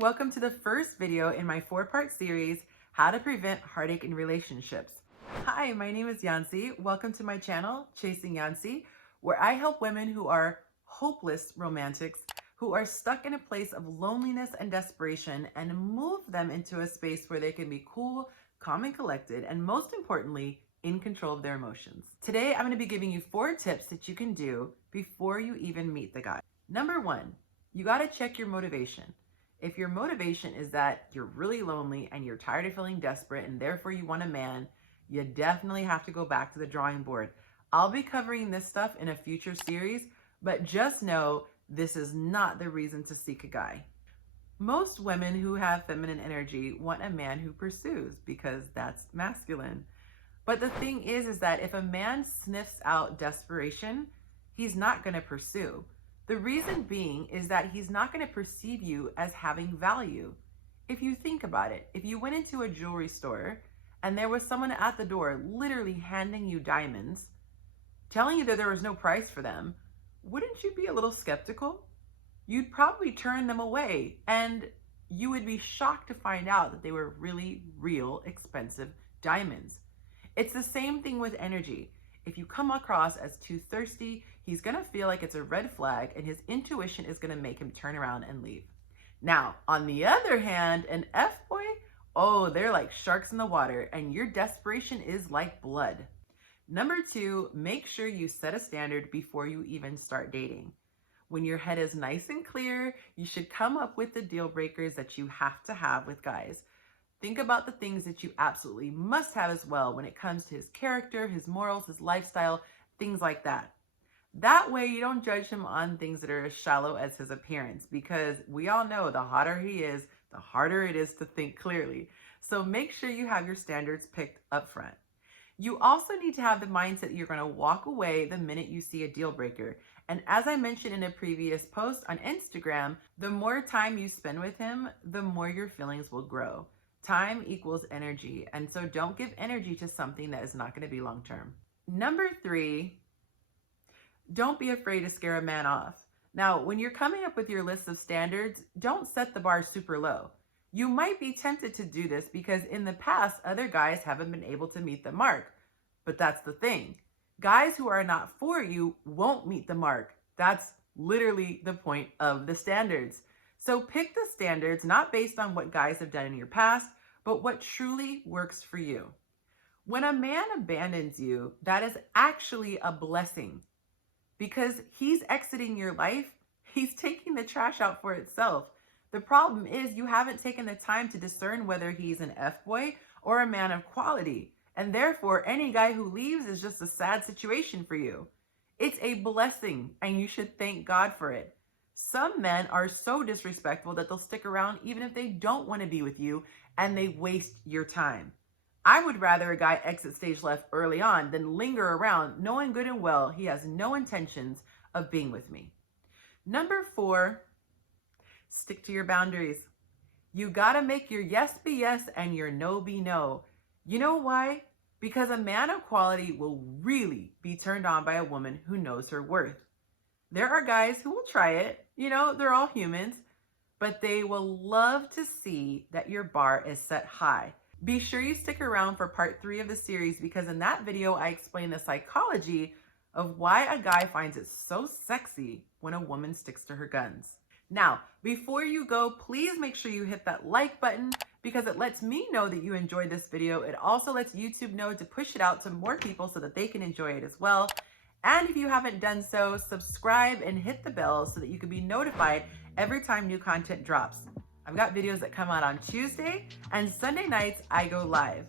welcome to the first video in my 4-part series, How to Prevent Heartache in Relationships. Hi, my name is Yonci. Welcome to my channel, Chasing Yonci, where I help women who are hopeless romantics, who are stuck in a place of loneliness and desperation, and move them into a space where they can be cool, calm and collected, and most importantly, in control of their emotions. Today, I'm going to be giving you 4 tips that you can do before you even meet the guy. Number 1, you got to check your motivation. If your motivation is that you're really lonely and you're tired of feeling desperate and therefore you want a man, you definitely have to go back to the drawing board. I'll be covering this stuff in a future series, but just know this is not the reason to seek a guy. Most women who have feminine energy want a man who pursues because that's masculine. But the thing is that if a man sniffs out desperation, he's not going to pursue. The reason being is that he's not going to perceive you as having value. If you think about it, if you went into a jewelry store and there was someone at the door literally handing you diamonds, telling you that there was no price for them, wouldn't you be a little skeptical? You'd probably turn them away, and you would be shocked to find out that they were really real expensive diamonds. It's the same thing with energy. If you come across as too thirsty, he's going to feel like it's a red flag, and his intuition is going to make him turn around and leave. Now, on the other hand, an F-boy, oh, they're like sharks in the water, and your desperation is like blood. Number 2, make sure you set a standard before you even start dating. When your head is nice and clear, you should come up with the deal breakers that you have to have with guys. Think about the things that you absolutely must have as well when it comes to his character, his morals, his lifestyle, things like that. That way you don't judge him on things that are as shallow as his appearance, because we all know the hotter he is, the harder it is to think clearly. So make sure you have your standards picked up front. You also need to have the mindset that you're going to walk away the minute you see a deal breaker. And as I mentioned in a previous post on Instagram, the more time you spend with him, the more your feelings will grow. Time equals energy, and so don't give energy to something that is not going to be long-term. Number 3, don't be afraid to scare a man off. Now, when you're coming up with your list of standards, don't set the bar super low. You might be tempted to do this because in the past, other guys haven't been able to meet the mark. But that's the thing. Guys who are not for you won't meet the mark. That's literally the point of the standards. So pick the standards not based on what guys have done in your past, but what truly works for you. When a man abandons you, that is actually a blessing, because he's exiting your life. He's taking the trash out for itself. The problem is you haven't taken the time to discern whether he's an F-boy or a man of quality. And therefore, any guy who leaves is just a sad situation for you. It's a blessing, and you should thank God for it. Some men are so disrespectful that they'll stick around even if they don't want to be with you, and they waste your time. I would rather a guy exit stage left early on than linger around knowing good and well he has no intentions of being with me. Number 4, stick to your boundaries. You gotta make your yes be yes and your no be no. You know why? Because a man of quality will really be turned on by a woman who knows her worth. There are guys who will try it, they're all humans, but they will love to see that your bar is set high. Be sure you stick around for part 3 of the series, because in that video I explain the psychology of why a guy finds it so sexy when a woman sticks to her guns. Now, before you go, please make sure you hit that like button, because it lets me know that you enjoyed this video. It also lets YouTube know to push it out to more people so that they can enjoy it as well. And if you haven't done so, subscribe and hit the bell so that you can be notified every time new content drops. I've got videos that come out on Tuesday, and Sunday nights I go live.